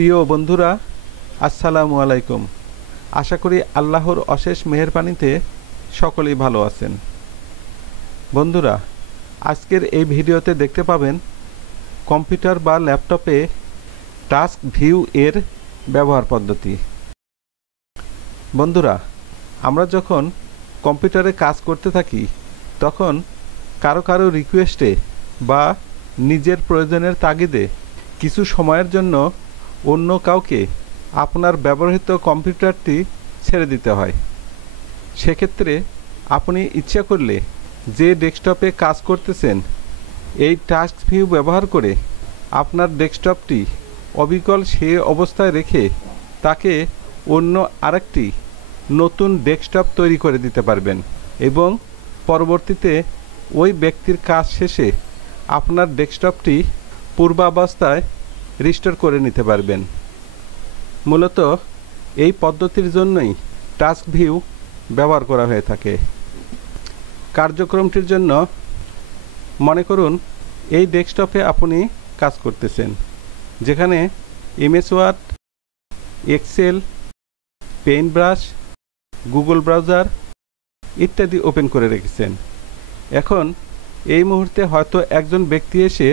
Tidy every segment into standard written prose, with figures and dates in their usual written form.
প্রিয় বন্ধুরা, আসসালামু আলাইকুম। আশা করি আল্লাহর অশেষ মেহেরবানিতে সকলেই ভালো আছেন। বন্ধুরা, আজকের এই ভিডিওতে দেখতে পাবেন কম্পিউটার বা ল্যাপটপে টাস্ক ভিউ এর ব্যবহার পদ্ধতি। বন্ধুরা, আমরা যখন কম্পিউটারে কাজ করতে থাকি তখন কারো রিকোয়েস্টে বা নিজের প্রয়োজনের তাগিদে কিছু সময়ের জন্য অন্য কাউকে আপনার ব্যবহৃত কম্পিউটারটি ছেড়ে দিতে হয়। সেক্ষেত্রে আপনি ইচ্ছা করলে যে ডেস্কটপে কাজ করতেছেন এই টাস্ক ভিউ ব্যবহার করে আপনার ডেস্কটপটি অবিকল সে অবস্থায় রেখে তাকে অন্য আরেকটি নতুন ডেস্কটপ তৈরি করে দিতে পারবেন এবং পরবর্তীতে ওই ব্যক্তির কাজ শেষে আপনার ডেস্কটপটি পূর্বাবস্থায় রিস্টোর করে নিতে পারবেন। মূলত এই পদ্ধতির জন্যই টাস্ক ভিউ ব্যবহার করা হয়ে থাকে। কার্যক্রমটির জন্য মনে করুন এই ডেস্কটপে আপনি কাজ করতেছেন, যেখানে MS Word, Excel, Paint Brush, Google browser ইত্যাদি ওপেন করে রেখেছেন। এখন এই মুহূর্তে হয়তো একজন ব্যক্তি এসে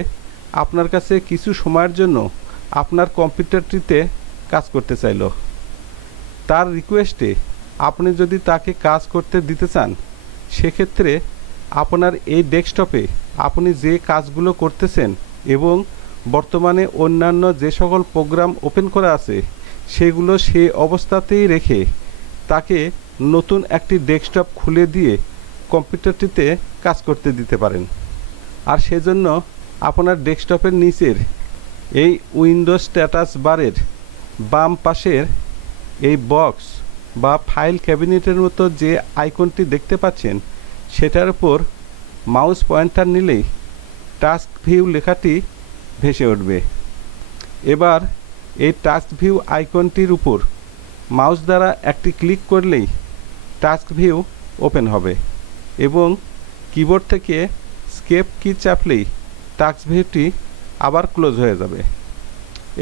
আপনার কাছে কিছু সময়ের জন্য আপনার কম্পিউটারটিতে কাজ করতে চাইল। তার রিকোয়েস্টে আপনি যদি তাকে কাজ করতে দিতে চান, সেক্ষেত্রে আপনার এই ডেস্কটপে আপনি যে কাজগুলো করতেছেন এবং বর্তমানে অন্যান্য যে সকল প্রোগ্রাম ওপেন করা আছে সেগুলো সে অবস্থাতেই রেখে তাকে নতুন একটি ডেস্কটপ খুলে দিয়ে কম্পিউটারটিতে কাজ করতে দিতে পারেন। আর সেজন্য আপনার ডেস্কটপের নিচের এই উইন্ডোজ স্ট্যাটাস বারের বাম পাশের এই বক্স বা ফাইল ক্যাবিনেটের মতো যে আইকনটি দেখতে পাচ্ছেন সেটার উপর মাউস পয়েন্টার নিলেই টাস্ক ভিউ লেখাটি ভেসে উঠবে। এবার এই টাস্ক ভিউ আইকনটির উপর মাউস দ্বারা একটি ক্লিক করলেই টাস্ক ভিউ ওপেন হবে এবং কিবোর্ড থেকে স্কেপ কি চাপলেই টাস্ক ভিউটি আবার ক্লোজ হয়ে যাবে।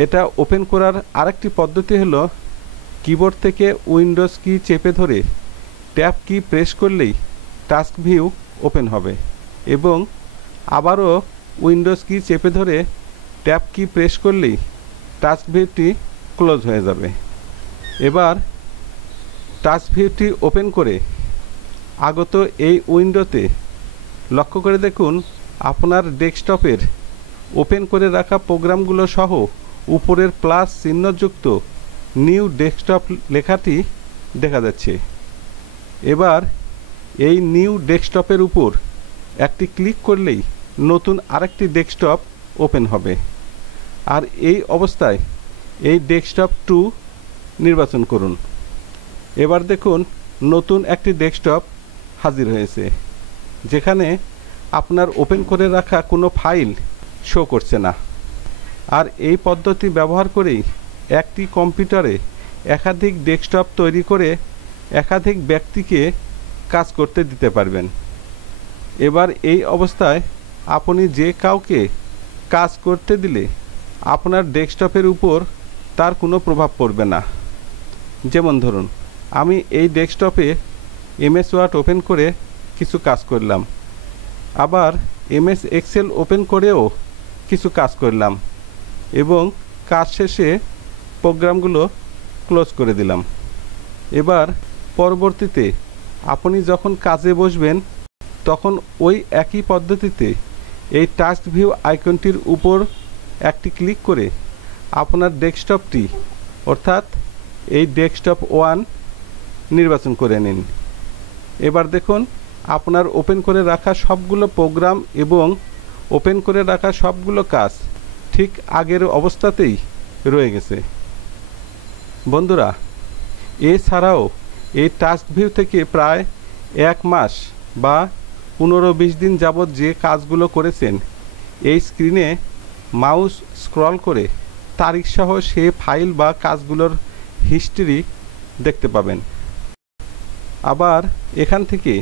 এটা ওপেন করার আরেকটি পদ্ধতি হলো কিবোর্ড থেকে উইন্ডোজ কি চেপে ধরে ট্যাব কি প্রেস করলেই টাস্ক ভিউ ওপেন হবে এবং আবারও উইন্ডোজ কি চেপে ধরে ট্যাব কি প্রেস করলেই টাস্ক ভিউটি ক্লোজ হয়ে যাবে। এবার টাস্ক ভিউটি ওপেন করে আগত এই উইন্ডোতে লক্ষ্য করে দেখুন আপনার ডেস্কটপের ওপেন করে রাখা প্রোগ্রামগুলো সহ উপরের প্লাস চিহ্নযুক্ত নিউ ডেস্কটপ লেখাটি দেখা যাচ্ছে। এবার এই নিউ ডেস্কটপের উপর একটি ক্লিক করলেই নতুন আরেকটি ডেস্কটপ ওপেন হবে। আর এই অবস্থায় এই ডেস্কটপ 2 নির্বাচন করুন। এবার দেখুন নতুন একটি ডেস্কটপ হাজির হয়েছে, যেখানে আপনার ওপেন করে রাখা কোনো ফাইল শো করছে না। আর এই পদ্ধতি ব্যবহার করেই একটি কম্পিউটারে একাধিক ডেস্কটপ তৈরি করে একাধিক ব্যক্তিকে কাজ করতে দিতে পারবেন। এবার এই অবস্থায় আপনি যে কাউকে কাজ করতে দিলে আপনার ডেস্কটপের উপর তার কোনো প্রভাব পড়বে না। যেমন ধরুন আমি এই ডেস্কটপে এমএস ওয়ার্ড ওপেন করে কিছু কাজ করলাম, আবার এমএস এক্সেল ওপেন করেও কিছু কাজ করলাম এবং কাজ শেষে প্রোগ্রামগুলো ক্লোজ করে দিলাম। এবার পরবর্তীতে আপনি যখন কাজে বসবেন তখন ওই একই পদ্ধতিতে এই টাস্ক ভিউ আইকনটির উপর একটি ক্লিক করে আপনার ডেস্কটপটি অর্থাৎ এই ডেস্কটপ 1 নির্বাচন করে নিন। এবার দেখুন আপনার ওপেন করে রাখা সবগুলো প্রোগ্রাম এবং ওপেন করে রাখা সবগুলো কাজ ঠিক আগের অবস্থাতেই রয়ে গেছে। বন্ধুরা, এছাড়াও এই টাস্ক ভিউ থেকে প্রায় 1 মাস বা 15-20 দিন যাবৎ যে কাজগুলো করেছেন এই স্ক্রিনে মাউস স্ক্রল করে তারিখসহ সে ফাইল বা কাজগুলোর হিস্ট্রি দেখতে পাবেন। আবার এখান থেকে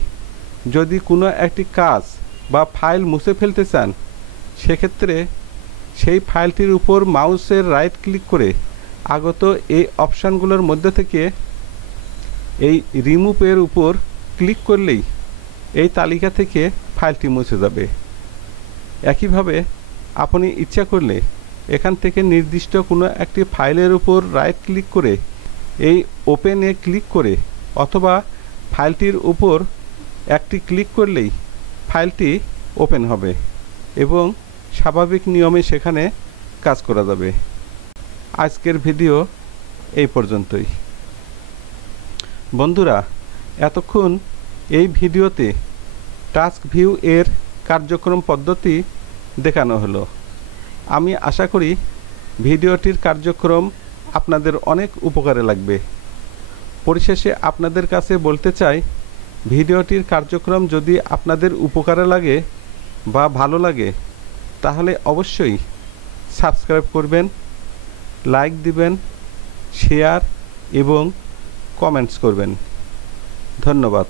যদি কোনো একটি কাজ বা ফাইল মুছে ফেলতে চান, সেক্ষেত্রে সেই ফাইলটির উপর মাউসের রাইট ক্লিক করে আগত এই অপশানগুলোর মধ্যে থেকে এই রিমুভের উপর ক্লিক করলেই এই তালিকা থেকে ফাইলটি মুছে যাবে। একইভাবে আপনি ইচ্ছা করলে এখান থেকে নির্দিষ্ট কোনো একটি ফাইলের উপর রাইট ক্লিক করে এই ওপেনে ক্লিক করে অথবা ফাইলটির উপর একটি ক্লিক করলেই ফাইলটি ওপেন হবে এবং স্বাভাবিক নিয়মে সেখানে কাজ করা যাবে। আজকের ভিডিও এই পর্যন্তই। বন্ধুরা, এতক্ষণ এই ভিডিওতে টাস্ক ভিউ এর কার্যক্রম পদ্ধতি দেখানো হলো। আমি আশা করি ভিডিওটির কার্যক্রম আপনাদের অনেক উপকারে লাগবে। পরিশেষে আপনাদের কাছে বলতে চাই, ভিডিওটির কার্যক্রম যদি আপনাদের উপকারে লাগে বা ভালো লাগে তাহলে অবশ্যই সাবস্ক্রাইব করবেন, লাইক দিবেন, শেয়ার এবং কমেন্টস করবেন। ধন্যবাদ।